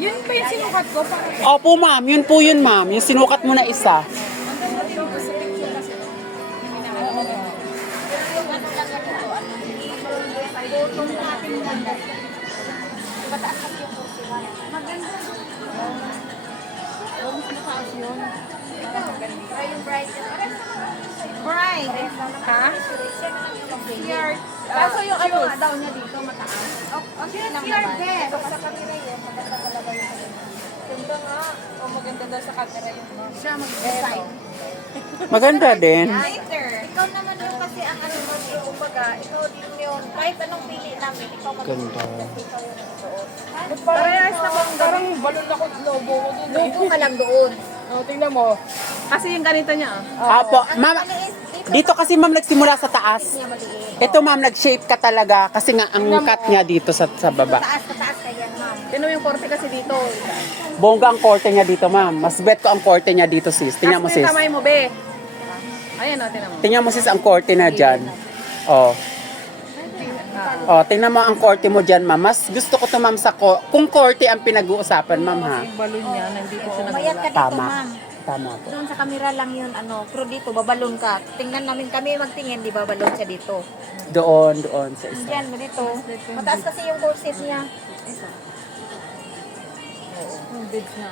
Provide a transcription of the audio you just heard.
Yun ba yung sinukat ko? Opo, ma'am. Yun po yun, ma'am. Yung sinukat mo na isa. Bright. Ha? Your, kaso yung ano nga daw niya dito mataas. Okay lang naman. Ito sa camera yun, maganda talaga yun. Ganda nga. O maganda daw sa camera yun. Siya mag-design. Maganda din. Later. Ikaw naman yung kasi ang ano mo dito. Kumbaga, ikaw din yun. Kahit anong pili namin, ikaw Ganda. Parehas na bang Parang balon ako lobo ko dun. Lugo ka lang doon. Oh, tingnan mo. Kasi yung ganito niya. Apo, ma'am. Dito kasi ma'am nagsimula sa taas. Ito ma'am, nag-shape ka talaga kasi nga ang cut niya dito sa baba. Taas kaya ma'am. Tingnan mo yung korte kasi dito. Bongga ang korte niya dito ma'am. Mas bet ko ang korte niya dito sis. Tingnan mo sis. Kamay mo, be. Ayan o, tingnan mo. Tingnan mo sis ang korte na dyan. Oh. Oh, tingnan mo ang korte mo dyan ma'am. Mas gusto ko to ma'am sa kung korte ang pinag-uusapan ma'am ha. Yung balon niya, nandito siya Mayat ka dito Tama. ma'am. Tama po. Doon sa camera lang yun, ano, pero dito, babalon ka. Tingnan namin kami magtingin, di babalon siya dito. Doon sa isa. Diyan, dito. Mataas kasi yung corset niya. Yung bids na.